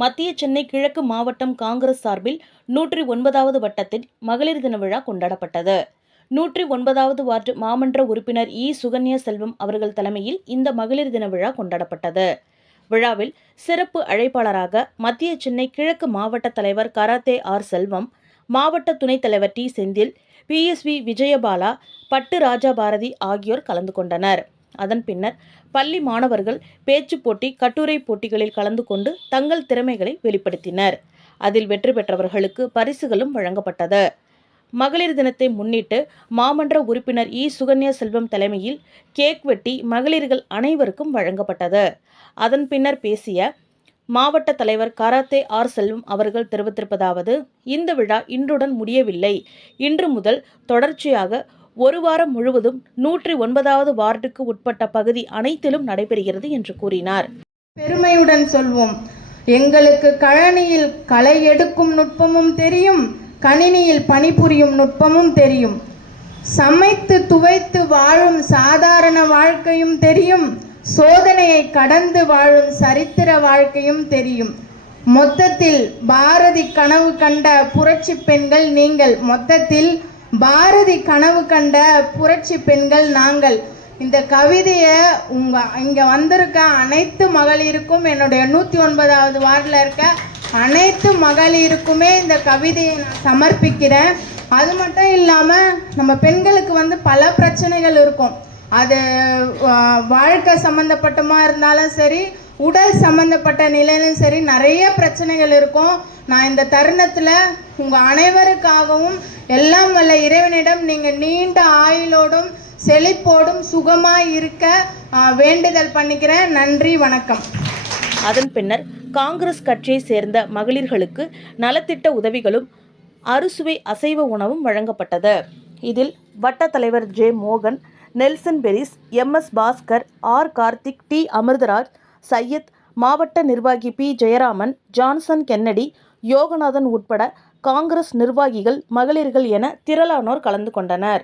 மத்திய சென்னை கிழக்கு மாவட்டம் காங்கிரஸ் சார்பில் 109வது வட்டத்தில் மகளிர் தின விழா கொண்டாடப்பட்டது. 109வது வார்டு மாமன்ற உறுப்பினர் சுகன்யா செல்வம் அவர்கள் தலைமையில் இந்த மகளிர் தின விழா கொண்டாடப்பட்டது. விழாவில் சிறப்பு அழைப்பாளராக மத்திய சென்னை கிழக்கு மாவட்ட தலைவர் கராத்தே செல்வம், மாவட்ட துணைத் தலைவர் செந்தில், PSV விஜயபாலா, பட்டு ராஜா பாரதி ஆகியோர் கலந்து கொண்டனர். அதன் பின்னர் பள்ளி மாணவர்கள் பேச்சுப் போட்டி, கட்டுரை போட்டிகளில் கலந்து கொண்டு தங்கள் திறமைகளை வெளிப்படுத்தினர். அதில் வெற்றி பெற்றவர்களுக்கு பரிசுகளும் வழங்கப்பட்டது. மகளிர் தினத்தை முன்னிட்டு மாமன்ற உறுப்பினர் சுகன்யா செல்வம் தலைமையில் கேக் வெட்டி மகளிர்கள் அனைவருக்கும் வழங்கப்பட்டது. அதன் பின்னர் பேசிய மாவட்ட தலைவர் கராத்தே செல்வம் அவர்கள் தெரிவித்திருப்பதாவது: இந்த விழா இன்றுடன் முடியவில்லை. இன்று முதல் தொடர்ச்சியாக ஒரு வாரம் முழுவதும் 109வது வார்டுக்கு உட்பட்ட பகுதி அனைத்திலும் நடைபெறுகிறது என்று கூறினார். பெருமையுடன் சொல்வோம், எங்களுக்கு கழனியில் களை எடுக்கும் நுட்பமும் தெரியும், கணினியில் பணிபுரியும் நுட்பமும் தெரியும், சமைத்து துவைத்து வாழும் சாதாரண வாழ்க்கையும் தெரியும், சோதனையை கடந்து வாழும் சரித்திர வாழ்க்கையும் தெரியும். மொத்தத்தில் பாரதி கனவு கண்ட புரட்சி பெண்கள் நீங்கள், மொத்தத்தில் பாரதி கனவு கண்ட புரட்சி பெண்கள் நாங்கள். இந்த கவிதையை இங்கே வந்திருக்க அனைத்து மகளிருக்கும், என்னுடைய 109வது வார்டில் இருக்க அனைத்து மகளிருக்குமே இந்த கவிதையை நான் சமர்ப்பிக்கிறேன். அது மட்டும் இல்லாமல் நம்ம பெண்களுக்கு பல பிரச்சனைகள் இருக்கும். அது வாழ்க்கை சம்மந்தப்பட்டமா இருந்தாலும் சரி, உடல் சம்மந்தப்பட்ட நிலையிலும் சரி, நிறைய பிரச்சனைகள் இருக்கும். நான் இந்த தருணத்தில் உங்கள் அனைவருக்காகவும் எல்லாம் வல்ல இறைவனிடம் நீங்கள் நீண்ட ஆயுளோடும் செழிப்போடும் சுகமாய் இருக்க வேண்டுதல் பண்ணிக்கிறேன். நன்றி, வணக்கம். அதன் பின்னர் காங்கிரஸ் கட்சியை சேர்ந்த மகளிர்களுக்கு நலத்திட்ட உதவிகளும் அறுசுவை அசைவ உணவும் வழங்கப்பட்டது. இதில் வட்ட தலைவர் மோகன், Nelson Peris, MS Baskar, Karthik, Amirtharaj, Syed, மாவட்ட நிர்வாகி ஜெயராமன், ஜான்சன் கென்னடி, யோகநாதன் உட்பட காங்கிரஸ் நிர்வாகிகள், மகளிர்கள் என திரளானோர் கலந்து கொண்டனர்.